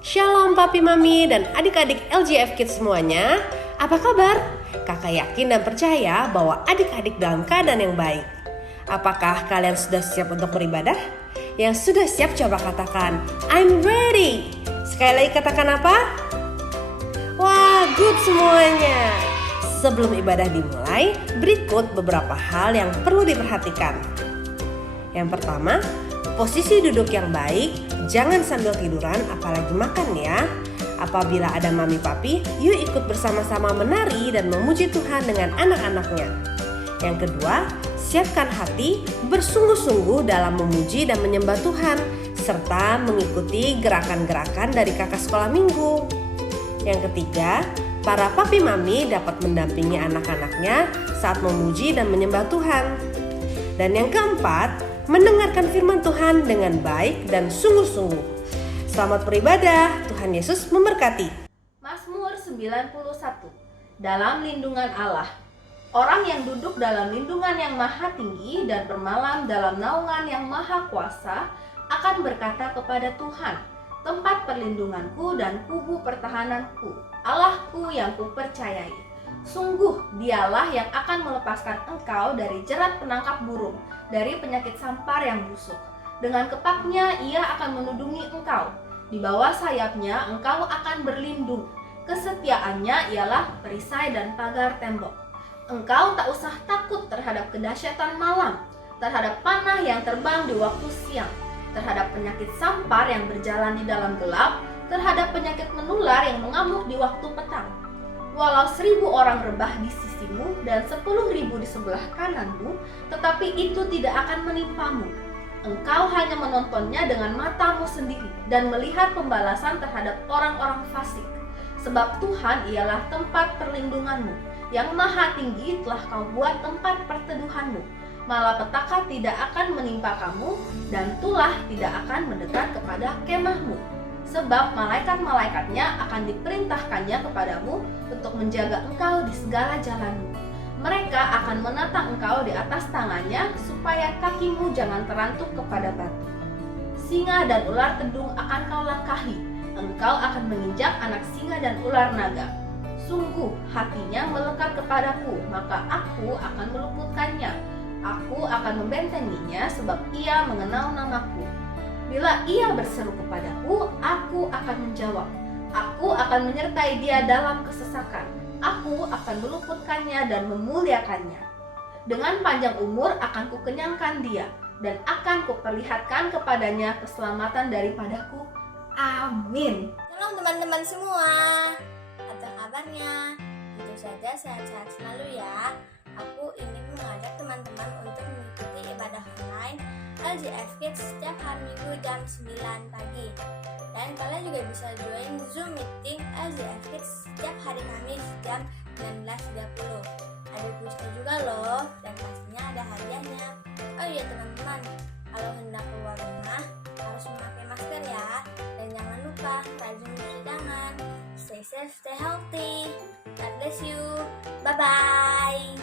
Shalom papi mami dan adik-adik LGF Kids semuanya. Apa kabar? Kakak yakin dan percaya bahwa adik-adik dalam keadaan yang baik. Apakah kalian sudah siap untuk beribadah? Yang sudah siap coba katakan, I'm ready. Sekali lagi katakan apa? Wah, good semuanya. Sebelum ibadah dimulai, berikut beberapa hal yang perlu diperhatikan. Yang pertama, posisi duduk yang baik, jangan sambil tiduran apalagi makan ya. Apabila ada mami papi, yuk ikut bersama-sama menari dan memuji Tuhan dengan anak-anaknya. Yang kedua, siapkan hati bersungguh-sungguh dalam memuji dan menyembah Tuhan, serta mengikuti gerakan-gerakan dari kakak sekolah minggu. Yang ketiga, para papi mami dapat mendampingi anak-anaknya saat memuji dan menyembah Tuhan. Dan yang keempat, mendengarkan firman Tuhan dengan baik dan sungguh-sungguh. Selamat beribadah, Tuhan Yesus memberkati. Mazmur 91. Dalam lindungan Allah. Orang yang duduk dalam lindungan yang maha tinggi dan bermalam dalam naungan yang maha kuasa akan berkata kepada Tuhan, tempat perlindunganku dan kubu pertahananku, Allahku yang kupercayai. Sungguh dialah yang akan melepaskan engkau dari jerat penangkap burung, dari penyakit sampar yang busuk. Dengan kepaknya ia akan menudungi engkau. Di bawah sayapnya engkau akan berlindung. Kesetiaannya ialah perisai dan pagar tembok. Engkau tak usah takut terhadap kedahsyatan malam, terhadap panah yang terbang di waktu siang, terhadap penyakit sampar yang berjalan di dalam gelap, terhadap penyakit menular yang mengamuk di waktu petang. Walau 1000 orang rebah di sisimu dan 10.000 di sebelah kananmu, tetapi itu tidak akan menimpamu. Engkau hanya menontonnya dengan matamu sendiri dan melihat pembalasan terhadap orang-orang fasik. Sebab Tuhan ialah tempat perlindunganmu, yang maha tinggi telah kau buat tempat perteduhanmu. Malapetaka tidak akan menimpa kamu dan tulah tidak akan mendekat kepada kemahmu. Sebab malaikat-malaikatnya akan diperintahkannya kepadamu untuk menjaga engkau di segala jalanmu. Mereka akan menatang engkau di atas tangannya supaya kakimu jangan terantuk kepada batu. Singa dan ular tedung akan kau langkahi. Engkau akan menginjak anak singa dan ular naga. Sungguh hatinya melekat kepadaku, maka aku akan meluputkannya. Aku akan membentenginya sebab ia mengenal namaku. Bila ia berseru kepadaku, aku akan menjawab. Aku akan menyertai dia dalam kesesakan. Aku akan meluputkannya dan memuliakannya. Dengan panjang umur akan kukenyangkan dia, dan akan kuperlihatkan kepadanya keselamatan daripadaku. Amin. Shalom teman-teman semua. Apa kabarnya? Tentu saja sehat-sehat selalu ya. Aku ingin mengajak teman-teman untuk mengikuti ibadah online LGF Kids setiap hari Minggu jam 9 pagi. Dan kalian juga bisa join Zoom meeting LGF Kids setiap hari Kamis jam 19.30. Ada kuisnya juga loh, dan pastinya ada hadiahnya. Oh iya teman-teman, kalau hendak keluar rumah harus memakai masker ya. Dan jangan lupa rajin cuci tangan. Stay safe, stay healthy. God bless you. Bye-bye.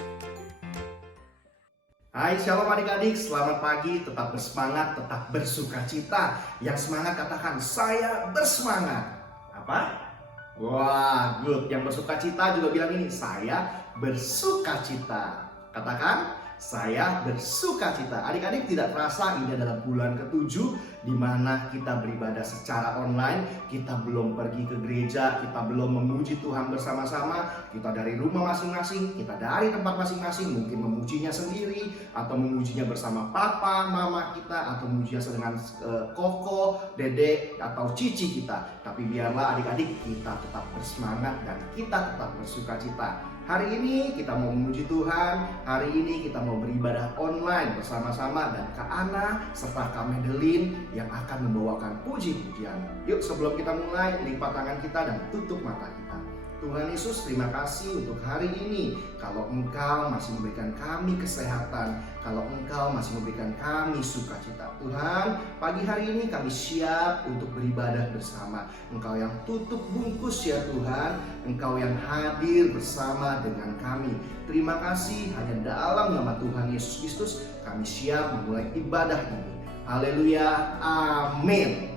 Hai, shalom adik-adik, selamat pagi, tetap bersemangat, tetap bersuka cita. Yang semangat katakan, saya bersemangat. Apa? Wah, good. Yang bersuka cita juga bilang ini, saya bersuka cita. Katakan, saya bersuka cita. Adik-adik tidak terasa ini adalah bulan ke-7 di mana kita beribadah secara online. Kita belum pergi ke gereja, kita belum memuji Tuhan bersama-sama. Kita dari rumah masing-masing, kita dari tempat masing-masing, mungkin memujinya sendiri atau memujinya bersama papa, mama kita, atau memujinya dengan koko, dedek atau cici kita. Tapi biarlah adik-adik kita tetap bersemangat dan kita tetap bersuka cita. Hari ini kita mau memuji Tuhan, hari ini kita mau beribadah online bersama-sama dan Kak Ana serta Kak Madeline yang akan membawakan puji-pujian. Yuk sebelum kita mulai, lipat tangan kita dan tutup mata kita. Tuhan Yesus, terima kasih untuk hari ini. Kalau Engkau masih memberikan kami kesehatan, kalau Engkau masih memberikan kami sukacita. Tuhan, pagi hari ini kami siap untuk beribadah bersama. Engkau yang tutup bungkus ya Tuhan, Engkau yang hadir bersama dengan kami. Terima kasih, hanya dalam nama Tuhan Yesus Kristus kami siap memulai ibadah ini. Haleluya, amin.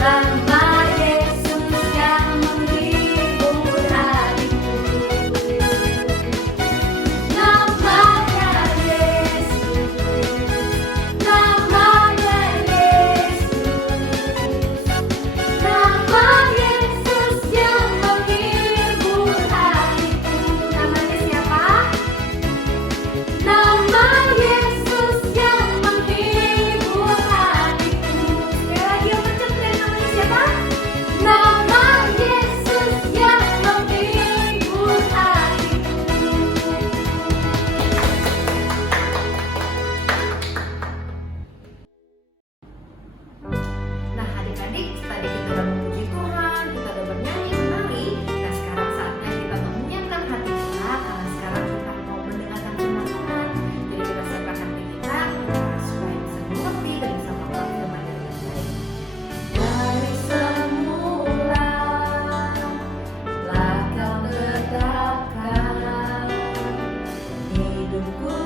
Nama Yesus yang menghibur hatiku. Namanya Yesus, namanya Yesus, nama Yesus yang menghibur hatiku. Namanya siapa? Nama Yesus yang menghibur hatiku. Sekali lagi yang kenceng deh, namanya siapa? Nama Yesus yang menghibur hatiku. Nah adik-adik, tadi kita udah memuji Tuhan, kita udah bernyanyi menari. Nah sekarang saatnya kita menyiapkan hati kita, karena sekarang kita mau mendengarkan firman Tuhan. Jadi kita siapkan hati kita supaya bisa mengerti dan bisa mengenal firman yang dengan baik. Dari semula telah Kau tetapkan hidupku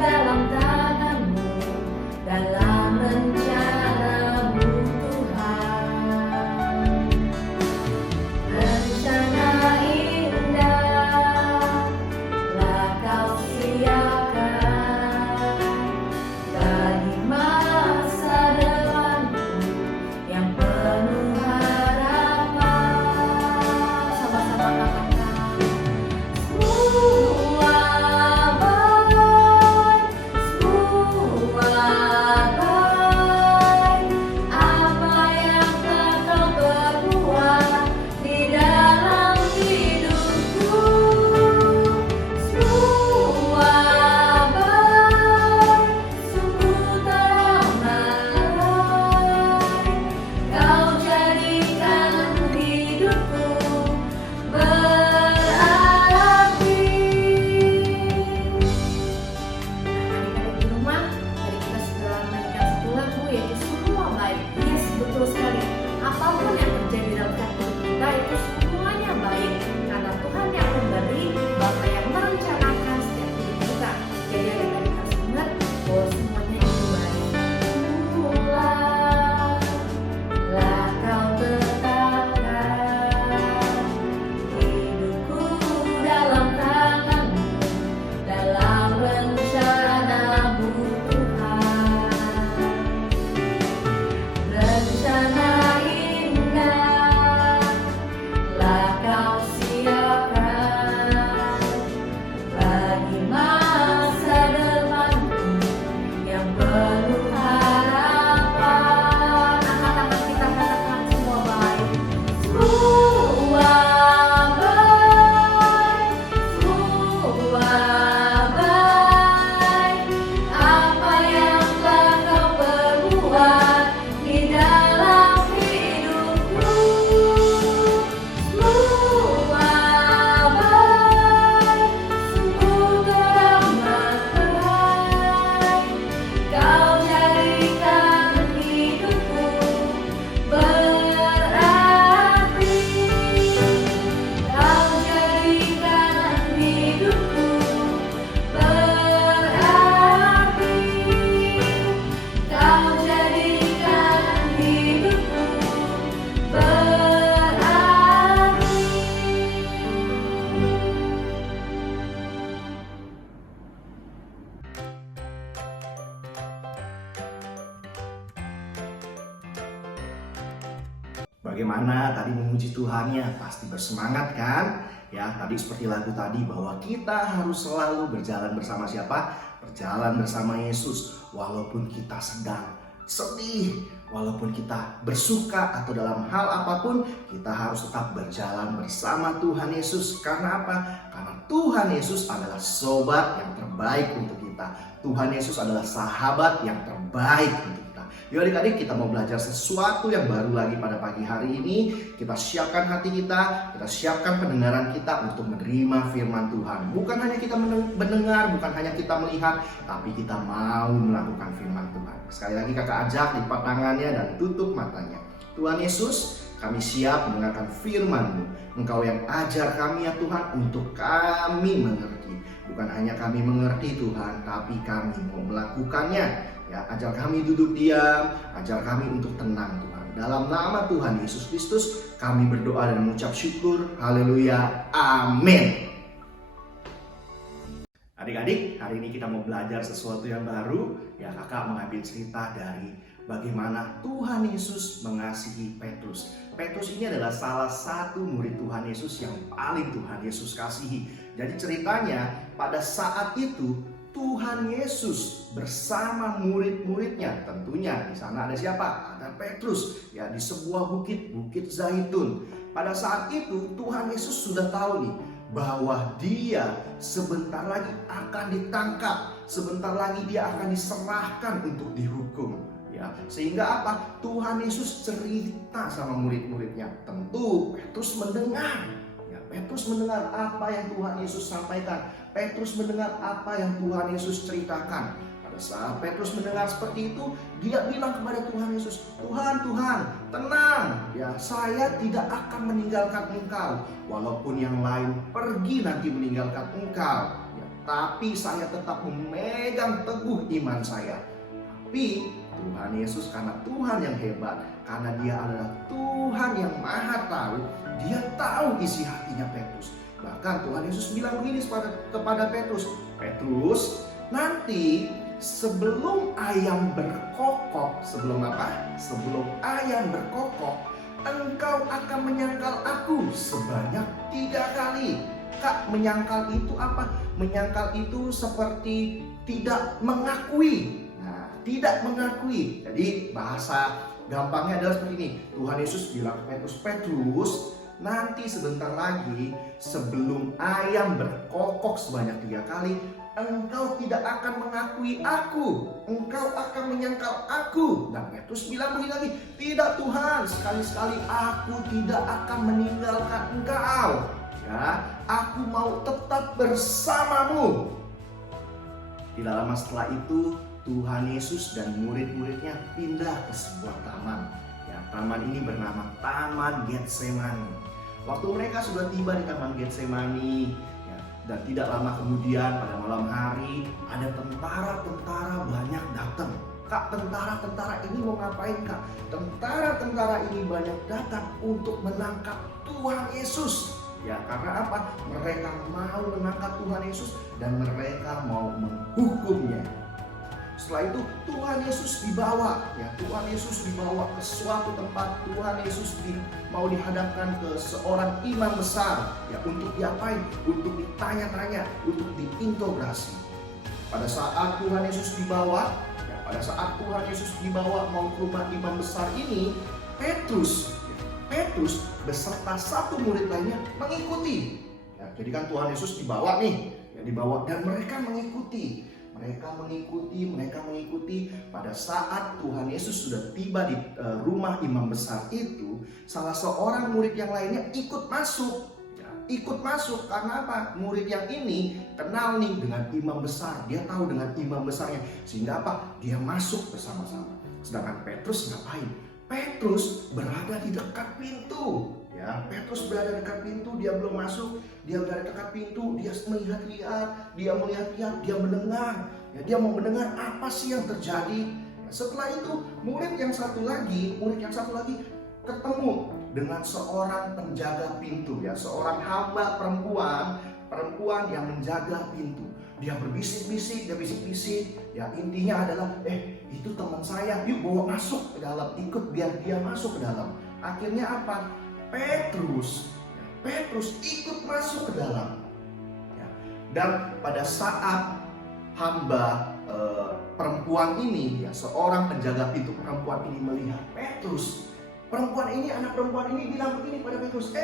dalam tangan-Mu, dalam rencana-Mu Tuhan. Rencana indah telah Kau siapkan bagi masa depanku yang penuh harapan. Sama-sama katakan, semua baik, semua baik. Apa yang telah Kau perbuat di dalam hidupku, semua baik, sungguh teramat baik. Kau jadikan hidupku berarti. Adik-adik di rumah, tadi kita sudah mainkan satu lagu yaitu semua baik. Yes, betul sekali. Apapun yang terjadi dalam kehidupan kita itu semuanya baik. Karena Tuhan yang memberi, Bapa yang merencanakan setiap hidup kita. Jadi adik-adik harus ingat bahwa semuanya itu baik. Lah Kau tetapkan hidupku dalam tangan-Mu, dalam rencana-Mu Tuhan. Rencana indah telah Kau siapkan bagi masa depanku yang penuh harapan. Angkat-angkat kita katakan semua baik. Semua baik, semua baik. Apa yang telah Kau perbuat di dalam hidupku, semua baik, sungguh teramat baik. Kau jadikan hidupku berarti. Kau jadikan hidupku berarti. Kau jadikan hidupku berarti. Bagaimana tadi memuji Tuhannya? Pasti bersemangat kan? Ya, tadi seperti lagu tadi bahwa kita harus selalu berjalan bersama siapa? Berjalan bersama Yesus. Walaupun kita sedang sedih, walaupun kita bersuka atau dalam hal apapun, kita harus tetap berjalan bersama Tuhan Yesus. Karena apa? Karena Tuhan Yesus adalah sobat yang terbaik untuk kita. Tuhan Yesus adalah sahabat yang terbaik untuk kita. Yuk adik-adik, kita mau belajar sesuatu yang baru lagi pada pagi hari ini. Kita siapkan hati kita siapkan pendengaran kita untuk menerima firman Tuhan. Bukan hanya kita mendengar, bukan hanya kita melihat, tapi kita mau melakukan firman Tuhan. Sekali lagi kakak ajak, lipat tangannya dan tutup matanya. Tuhan Yesus, kami siap mendengarkan firman-Mu. Engkau yang ajar kami ya Tuhan, untuk kami mengerti. Bukan hanya kami mengerti Tuhan, tapi kami mau melakukannya. Ya, ajar kami duduk diam, ajar kami untuk tenang Tuhan. Dalam nama Tuhan Yesus Kristus kami berdoa dan mengucap syukur. Haleluya. Amin. Adik-adik, hari ini kita mau belajar sesuatu yang baru. Ya, kakak mengambil cerita dari bagaimana Tuhan Yesus mengasihi Petrus. Petrus ini adalah salah satu murid Tuhan Yesus yang paling Tuhan Yesus kasihi. Jadi ceritanya pada saat itu Tuhan Yesus bersama murid-muridnya, tentunya di sana ada siapa? Ada Petrus, ya, di sebuah bukit, Bukit Zaitun. Pada saat itu Tuhan Yesus sudah tahu nih bahwa dia sebentar lagi akan ditangkap, sebentar lagi dia akan diserahkan untuk dihukum. Ya, sehingga apa? Tuhan Yesus cerita sama murid-muridnya. Tentu Petrus mendengar. Ya, Petrus mendengar apa yang Tuhan Yesus sampaikan. Petrus mendengar apa yang Tuhan Yesus ceritakan. Pada saat Petrus mendengar seperti itu, dia bilang kepada Tuhan Yesus, Tuhan, tenang. Ya, saya tidak akan meninggalkan engkau. Walaupun yang lain pergi nanti meninggalkan engkau. Ya, tapi saya tetap memegang teguh iman saya. Tapi Tuhan Yesus karena Tuhan yang hebat, karena dia adalah Tuhan yang maha tahu, dia tahu isi hatinya Petrus. Bahkan Tuhan Yesus bilang begini kepada Petrus, Petrus, nanti sebelum ayam berkokok, sebelum apa? Sebelum ayam berkokok, engkau akan menyangkal aku sebanyak 3 kali. Kak, menyangkal itu apa? Menyangkal itu seperti tidak mengakui. Tidak mengakui. Jadi bahasa gampangnya adalah seperti ini. Tuhan Yesus bilang ke Petrus, Petrus, nanti sebentar lagi sebelum ayam berkokok sebanyak 3 kali, engkau tidak akan mengakui aku. Engkau akan menyangkal aku. Dan Petrus bilang begini lagi, tidak Tuhan, sekali-sekali aku tidak akan meninggalkan engkau. Ya, aku mau tetap bersamamu. Tidak lama setelah itu Tuhan Yesus dan murid-muridnya pindah ke sebuah taman. Ya, taman ini bernama Taman Getsemani. Waktu mereka sudah tiba di Taman Getsemani, ya, dan tidak lama kemudian pada malam hari ada tentara-tentara banyak datang. Kak, tentara-tentara ini mau ngapain, Kak? Tentara-tentara ini banyak datang untuk menangkap Tuhan Yesus. Ya, karena apa? Mereka mau menangkap Tuhan Yesus dan mereka mau menghukumnya. Setelah itu Tuhan Yesus dibawa, ya, Tuhan Yesus dibawa ke suatu tempat. Tuhan Yesus mau dihadapkan ke seorang imam besar, ya, untuk diapain? Untuk ditanya-tanya, untuk diinterogasi. Pada saat Tuhan Yesus dibawa, ya, pada saat Tuhan Yesus dibawa mau ke rumah imam besar ini, Petrus beserta satu murid lainnya mengikuti. Ya, jadi kan Tuhan Yesus dibawa nih, ya, dibawa dan mereka mengikuti. Mereka mengikuti. Pada saat Tuhan Yesus sudah tiba di rumah imam besar itu, salah seorang murid yang lainnya ikut masuk. Ya, ikut masuk karena apa? Murid yang ini kenal nih dengan imam besar. Dia tahu dengan imam besarnya. Sehingga apa? Dia masuk bersama-sama. Sedangkan Petrus ngapain? Petrus berada di dekat pintu. Ya, Petrus berada dekat pintu, dia belum masuk, dia berada dekat pintu, dia melihat-lihat, dia mendengar, ya, dia mau mendengar apa sih yang terjadi. Ya, setelah itu murid yang satu lagi ketemu dengan seorang penjaga pintu, ya, seorang hamba perempuan yang menjaga pintu. Dia berbisik-bisik, ya, intinya adalah, itu teman saya, yuk bawa masuk ke dalam, ikut biar dia masuk ke dalam. Akhirnya apa? Petrus ikut masuk ke dalam. Ya. Dan pada saat hamba perempuan ini, ya, seorang penjaga pintu perempuan ini melihat Petrus, anak perempuan ini bilang begini pada Petrus,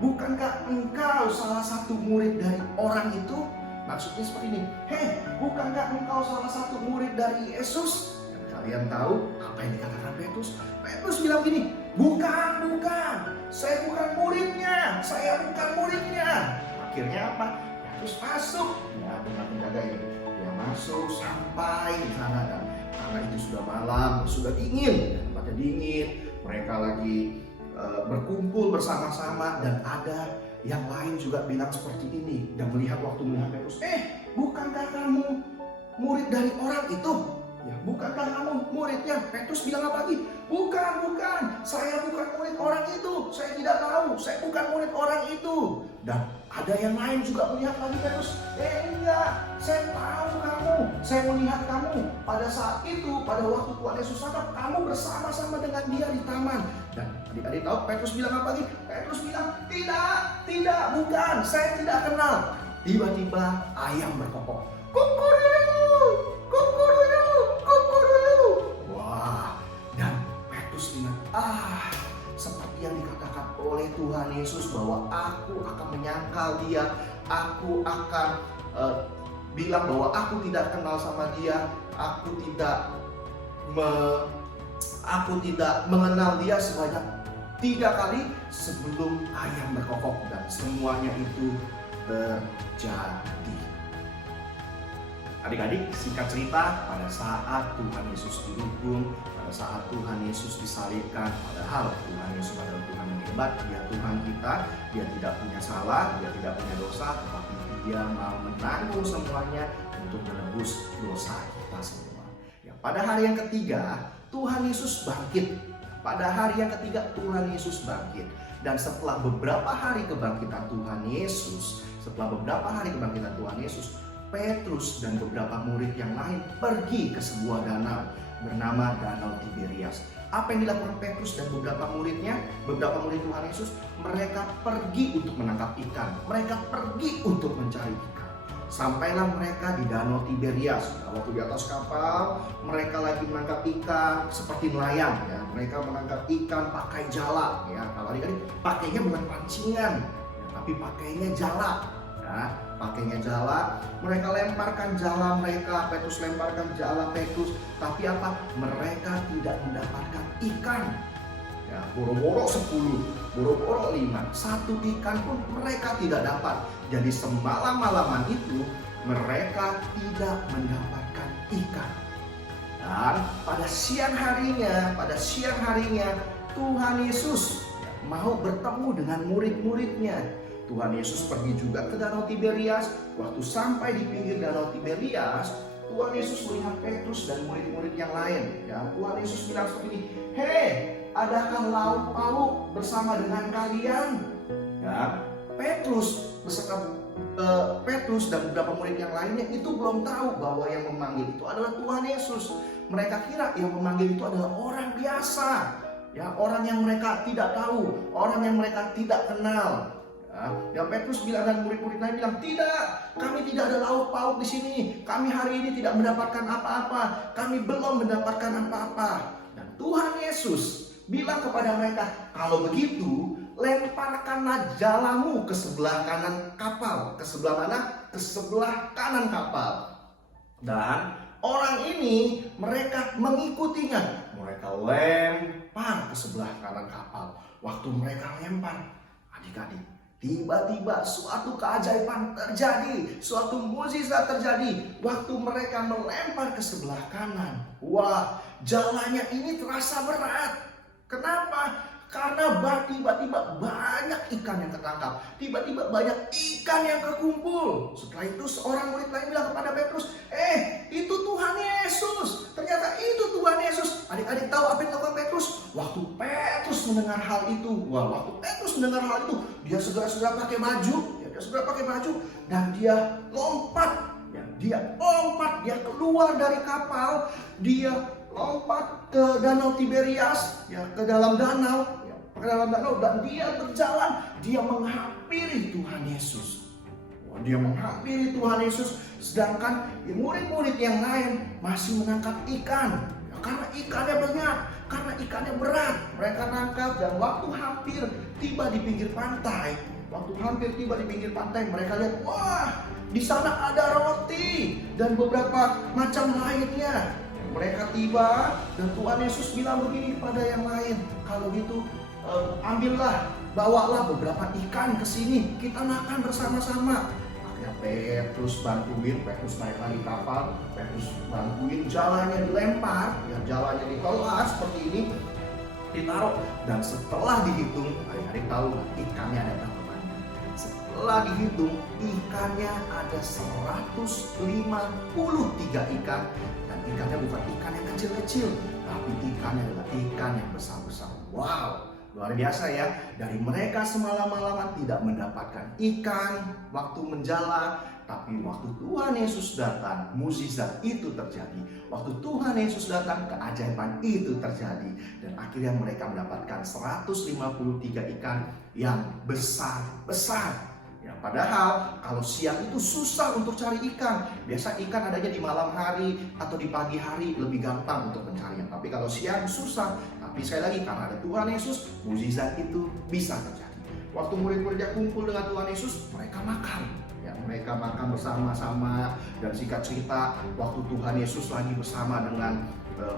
bukankah engkau salah satu murid dari orang itu? Maksudnya seperti ini, bukankah engkau salah satu murid dari Yesus? Dan kalian tahu apa yang dikatakan Petrus? Petrus bilang begini, bukan, saya bukan muridnya. Akhirnya apa? Petrus masuk, ya, dengan penjaga ini. Dia masuk sampai di sana, dan karena itu sudah malam, sudah dingin, ya, tempatnya dingin. Mereka lagi berkumpul bersama-sama, dan ada yang lain juga bilang seperti ini. Dan melihat Petrus, bukankah kamu murid dari orang itu? Ya, bukankah kamu muridnya? Petrus bilang apa lagi? Bukan, saya bukan murid orang itu. Saya tidak tahu, saya bukan murid orang itu. Dan ada yang lain juga melihat lagi Petrus. Enggak, saya tahu kamu. Saya melihat kamu pada saat itu, pada waktu Tuhan Yesus datang, kamu bersama-sama dengan dia di taman. Dan adik-adik tahu Petrus bilang apa lagi? Petrus bilang, tidak, bukan, saya tidak kenal. Tiba-tiba ayam berkokok. Kukuruyu, kukuruyu, kukuruyu. Wah, dan Petrus ingat, seperti yang dikatakan oleh Tuhan Yesus bahwa aku akan menyangkal dia, aku akan bilang bahwa aku tidak kenal sama dia, aku tidak mengenal dia sebanyak 3 kali sebelum ayam berkokok, dan semuanya itu terjadi. Adik-adik, singkat cerita, pada saat Tuhan Yesus dihukum, pada saat Tuhan Yesus disalibkan, padahal Tuhan Yesus adalah Tuhan yang hebat, dia Tuhan kita, dia tidak punya salah, dia tidak punya dosa, tetapi dia mau menanggung semuanya untuk menebus dosa kita semua. Ya, pada hari yang ketiga, Tuhan Yesus bangkit. Pada hari yang ketiga, Tuhan Yesus bangkit. Dan setelah beberapa hari kebangkitan Tuhan Yesus, Petrus dan beberapa murid yang lain pergi ke sebuah danau bernama Danau Tiberias. Apa yang dilakukan Petrus dan beberapa murid Tuhan Yesus? Mereka pergi untuk menangkap ikan. Mereka pergi untuk mencari ikan. Sampailah mereka di Danau Tiberias. Waktu di atas kapal, mereka lagi menangkap ikan seperti nelayan. Ya. Mereka menangkap ikan pakai jala. Ya. Kalau adik-adik, pakainya bukan pancingan, ya, tapi pakainya jala. Ya. Pakainya jala, mereka lemparkan jala mereka, Petrus lemparkan jala Petrus, tapi apa? Mereka tidak mendapatkan ikan. Ya, boro-boro 10, boro-boro 5, 1 ikan pun mereka tidak dapat. Jadi semalam-malaman itu mereka tidak mendapatkan ikan. Dan pada siang harinya Tuhan Yesus mau bertemu dengan murid-muridnya. Tuhan Yesus pergi juga ke Danau Tiberias. Waktu sampai di pinggir Danau Tiberias, Tuhan Yesus melihat Petrus dan murid-murid yang lain. Ya, Tuhan Yesus bilang seperti ini, "Hei, adakah lauk pauk bersama dengan kalian?" Ya, Petrus dan beberapa murid yang lainnya itu belum tahu bahwa yang memanggil itu adalah Tuhan Yesus. Mereka kira yang memanggil itu adalah orang biasa, ya, orang yang mereka tidak tahu, orang yang mereka tidak kenal. Dan Petrus bilang dan murid-murid lain bilang, "Tidak, kami tidak ada lauk pauk di sini. Kami hari ini tidak mendapatkan apa-apa. Kami belum mendapatkan apa-apa." Dan Tuhan Yesus bilang kepada mereka, "Kalau begitu, lemparkanlah jalamu ke sebelah kanan kapal." Ke sebelah mana? Ke sebelah kanan kapal. Dan orang ini mereka mengikutinya. Mereka lempar ke sebelah kanan kapal. Waktu mereka lempar, adik-adik, tiba-tiba suatu keajaiban terjadi, suatu mukjizat terjadi. Waktu mereka melempar ke sebelah kanan, wah, jalannya ini terasa berat. Kenapa? Karena tiba-tiba banyak ikan yang ketangkap, tiba-tiba banyak ikan yang kekumpul. Setelah itu seorang murid lain bilang kepada Petrus, "Itu Tuhan Yesus." Ternyata itu Tuhan Yesus. Adik-adik tahu apa yang dilakukan Petrus? Waktu Petrus mendengar hal itu, dia segera pakai baju, dan dia lompat. Dia keluar dari kapal, dia lompat ke Danau Tiberias, ya, ke dalam danau, dan dia berjalan, dia menghampiri Tuhan Yesus. Sedangkan murid-murid yang lain masih menangkap ikan, ya, karena ikannya banyak, karena ikannya berat. Mereka nangkap, dan waktu hampir tiba di pinggir pantai, mereka lihat, wah, di sana ada roti dan beberapa macam lainnya. Mereka tiba, dan Tuhan Yesus bilang begini kepada yang lain, "Kalau gitu, bawalah beberapa ikan ke sini, kita makan bersama-sama." Akhirnya Petrus naik lagi kapal, Petrus bantuin, jalannya dilempar, ya, jalannya dikelola seperti ini, ditaruh, dan setelah dihitung, adik-adik tahu ikannya ada berapa banyak. setelah dihitung ikannya ada 153 ikan. Dan ikannya bukan ikan yang kecil-kecil, tapi ikannya adalah ikan yang besar-besar. Wow, luar biasa ya. Dari mereka semalam-malaman tidak mendapatkan ikan waktu menjala, tapi waktu Tuhan Yesus datang, mukjizat itu terjadi. Waktu Tuhan Yesus datang, keajaiban itu terjadi. Dan akhirnya mereka mendapatkan 153 ikan yang besar-besar. Ya, padahal kalau siang itu susah untuk cari ikan. Biasa ikan adanya di malam hari atau di pagi hari, lebih gampang untuk mencarinya. Tapi kalau siang susah. Tapi sekali lagi, karena ada Tuhan Yesus, mukjizat itu bisa terjadi. Waktu murid-muridnya kumpul dengan Tuhan Yesus, mereka makan. Ya, mereka makan bersama-sama. Dan singkat cerita, waktu Tuhan Yesus lagi bersama dengan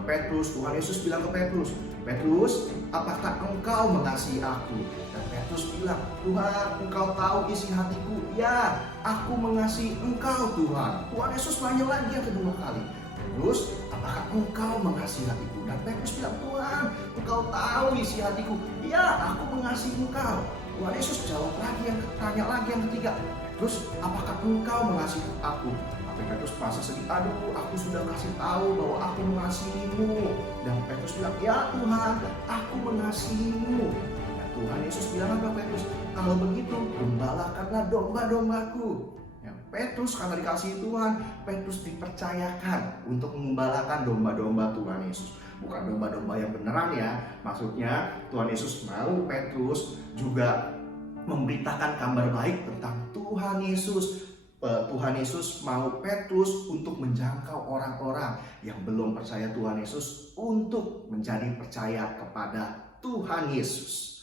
Petrus, Tuhan Yesus bilang ke Petrus, "Petrus, apakah engkau mengasihi aku?" Dan Petrus bilang, "Tuhan, engkau tahu isi hatiku." "Ya, aku mengasihi engkau Tuhan." Tuhan Yesus nanya lagi yang kedua kali, "Petrus, apakah engkau mengasihi hatiku?" Dan Petrus bilang, "Tuhan, engkau tahu isi hatiku." "Ya, aku mengasihi engkau." Tuhan Yesus jawab lagi, tanya lagi yang ketiga, "Petrus, apakah engkau mengasihi aku?" Tapi Petrus merasa sedih, "Aduh, aku sudah kasih tahu bahwa aku mengasihimu." Dan Petrus bilang, "Ya Tuhan, aku mengasihimu." Dan Tuhan Yesus bilang apa Petrus? "Kalau begitu, gembalakanlah domba-dombaku." Ya, Petrus karena dikasihi Tuhan, Petrus dipercayakan untuk menggembalakan domba-domba Tuhan Yesus. Bukan domba-domba yang beneran ya. Maksudnya Tuhan Yesus mau Petrus juga memberitakan kabar baik tentang Tuhan Yesus. Tuhan Yesus mau Petrus untuk menjangkau orang-orang yang belum percaya Tuhan Yesus untuk menjadi percaya kepada Tuhan Yesus.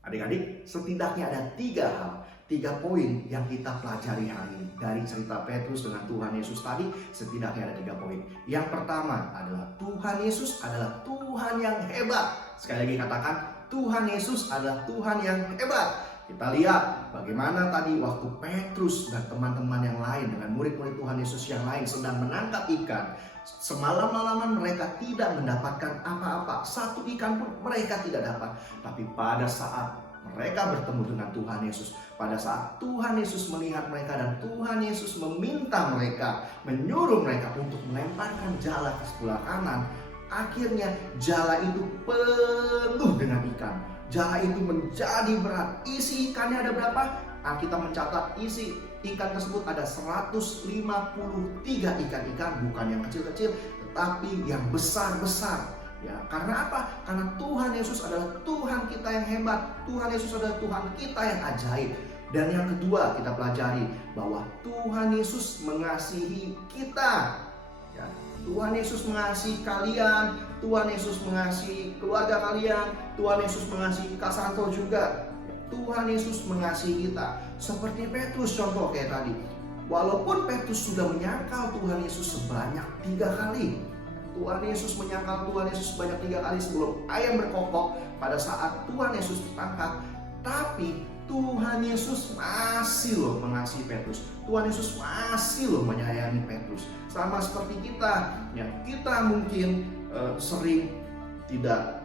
Adik-adik, setidaknya ada 3 poin yang kita pelajari hari ini. Dari cerita Petrus dengan Tuhan Yesus tadi, setidaknya ada 3 poin. Yang pertama adalah Tuhan Yesus adalah Tuhan yang hebat. Sekali lagi katakan, Tuhan Yesus adalah Tuhan yang hebat. Kita lihat bagaimana tadi waktu Petrus dan teman-teman yang lain dengan murid-murid Tuhan Yesus yang lain sedang menangkap ikan. Semalam-malaman mereka tidak mendapatkan apa-apa. 1 ikan pun mereka tidak dapat. Tapi pada saat mereka bertemu dengan Tuhan Yesus, pada saat Tuhan Yesus melihat mereka dan Tuhan Yesus meminta mereka, menyuruh mereka untuk melemparkan jala ke sebelah kanan, akhirnya jala itu penuh dengan ikan. Jala itu menjadi berat. Isi ikannya ada berapa? Kita mencatat isi ikan tersebut ada 153 ikan-ikan, bukan yang kecil-kecil, tetapi yang besar-besar. Ya, karena apa? Karena Tuhan Yesus adalah Tuhan kita yang hebat. Tuhan Yesus adalah Tuhan kita yang ajaib. Dan yang kedua kita pelajari bahwa Tuhan Yesus mengasihi kita. Ya, Tuhan Yesus mengasihi kalian, Tuhan Yesus mengasihi keluarga kalian, Tuhan Yesus mengasihi Kak Santo juga. Tuhan Yesus mengasihi kita. Seperti Petrus contoh kayak tadi. Walaupun Petrus sudah menyangkal Tuhan Yesus sebanyak 3 kali. Tuhan Yesus menyangkal Tuhan Yesus sebanyak 3 kali sebelum ayam berkokok pada saat Tuhan Yesus ditangkap. Tapi Tuhan Yesus masih loh mengasihi Petrus. Tuhan Yesus masih loh menyayangi Petrus. Sama seperti kita, ya, kita mungkin sering tidak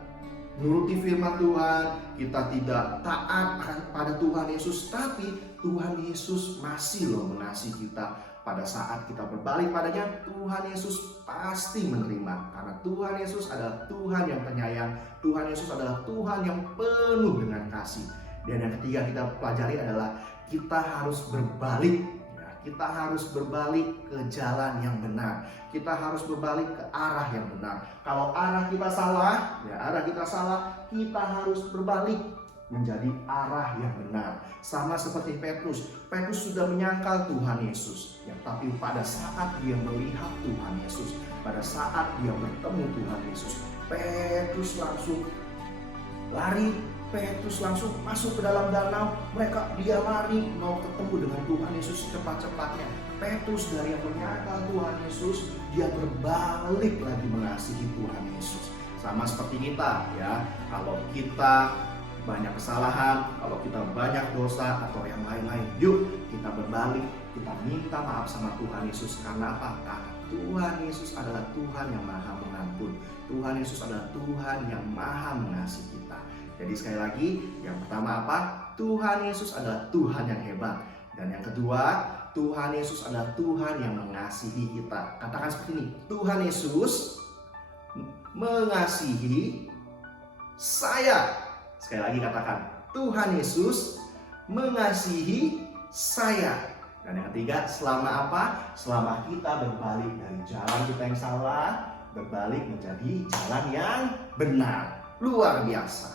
nuruti firman Tuhan, kita tidak taat pada Tuhan Yesus, tapi Tuhan Yesus masih loh mengasihi kita. Pada saat kita berbalik padanya, Tuhan Yesus pasti menerima. Karena Tuhan Yesus adalah Tuhan yang penyayang. Tuhan Yesus adalah Tuhan yang penuh dengan kasih. Dan yang ketiga kita pelajari adalah kita harus berbalik. Ya, kita harus berbalik ke jalan yang benar. Kita harus berbalik ke arah yang benar. Kalau arah kita salah, kita harus berbalik menjadi arah yang benar. Sama seperti Petrus. Petrus sudah menyangkal Tuhan Yesus. Ya, tapi pada saat dia melihat Tuhan Yesus, pada saat dia bertemu Tuhan Yesus, Petrus langsung lari. Petrus langsung masuk ke dalam danau. Dia lari mau ketemu dengan Tuhan Yesus cepat-cepatnya. Petrus dari yang menyangkal Tuhan Yesus, dia berbalik lagi mengasihi Tuhan Yesus. Sama seperti kita, ya. Kalau kita banyak kesalahan, kalau kita banyak dosa atau yang lain-lain, yuk kita berbalik, kita minta maaf sama Tuhan Yesus. Karena apa? Karena Tuhan Yesus adalah Tuhan yang maha mengampun. Tuhan Yesus adalah Tuhan yang maha mengasihi kita. Jadi sekali lagi, yang pertama apa? Tuhan Yesus adalah Tuhan yang hebat. Dan yang kedua, Tuhan Yesus adalah Tuhan yang mengasihi kita. Katakan seperti ini, Tuhan Yesus mengasihi saya. Sekali lagi katakan, Tuhan Yesus mengasihi saya. Dan yang ketiga, selama apa? Selama kita berbalik dari jalan kita yang salah, berbalik menjadi jalan yang benar. Luar biasa.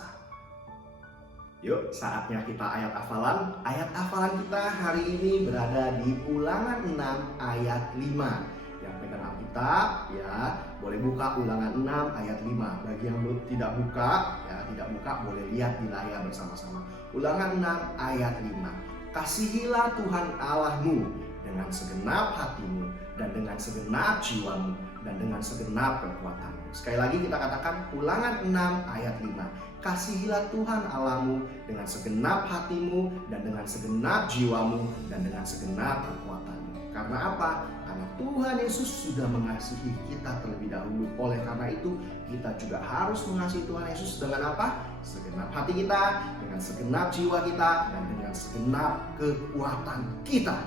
Yuk, saatnya kita ayat hafalan. Ayat hafalan kita hari ini berada di Ulangan 6 ayat 5. Yang pegang Alkitab ya, boleh buka Ulangan 6 ayat 5. Bagi yang tidak buka, boleh lihat di layar bersama-sama. Ulangan 6 ayat 5. Kasihilah Tuhan Allahmu dengan segenap hatimu dan dengan segenap jiwamu dan dengan segenap kekuatanmu. Sekali lagi kita katakan Ulangan 6 ayat 5. Kasihilah Tuhan Allahmu dengan segenap hatimu dan dengan segenap jiwamu dan dengan segenap kekuatanmu. Karena apa? Karena Tuhan Yesus sudah mengasihi kita terlebih dahulu. Oleh karena itu, kita juga harus mengasihi Tuhan Yesus dengan apa? Segenap hati kita, dengan segenap jiwa kita, dan dengan segenap kekuatan kita.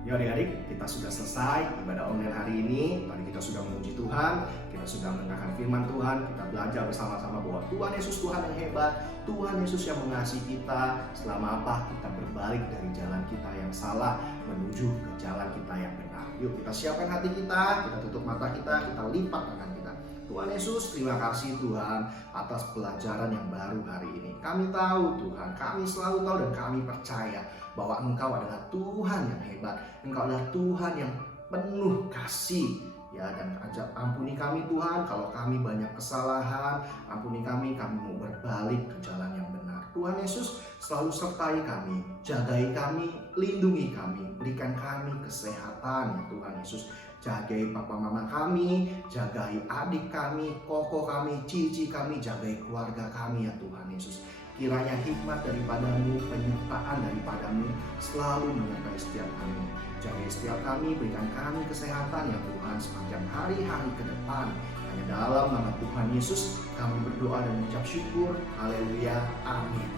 Ya adik-adik, kita sudah selesai ibadah online hari ini. Tadi kita sudah memuji Tuhan, kita sudah mendengarkan firman Tuhan, kita belajar bersama-sama bahwa Tuhan Yesus Tuhan yang hebat, Tuhan Yesus yang mengasihi kita. Selama apa? Kita berbalik dari jalan kita yang salah menuju ke jalan kita yang benar. Yuk kita siapkan hati kita tutup mata kita lipat tangan kita. Tuhan Yesus, terima kasih Tuhan atas pelajaran yang baru hari ini. Kami tahu Tuhan, kami selalu tahu dan kami percaya bahwa Engkau adalah Tuhan yang hebat. Engkau adalah Tuhan yang penuh kasih. Ya, dan ampuni kami Tuhan kalau kami banyak kesalahan. Ampuni kami mau berbalik ke jalan yang benar. Tuhan Yesus selalu sertai kami, jagai kami, lindungi kami, berikan kami kesehatan ya Tuhan Yesus. Jagai papa mama kami, jagai adik kami, koko kami, cici kami, jagai keluarga kami ya Tuhan Yesus. Kiranya hikmat daripadamu, penyertaan daripadamu selalu menyertai setiap kami. Jagai setiap kami, berikan kami kesehatan ya Tuhan sepanjang hari-hari ke depan. Hanya dalam nama Tuhan Yesus kami berdoa dan mengucap syukur. Haleluya, amin.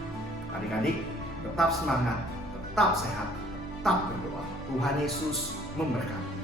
Adik-adik, tetap semangat, tetap sehat, tetap berdoa. Tuhan Yesus memberkati.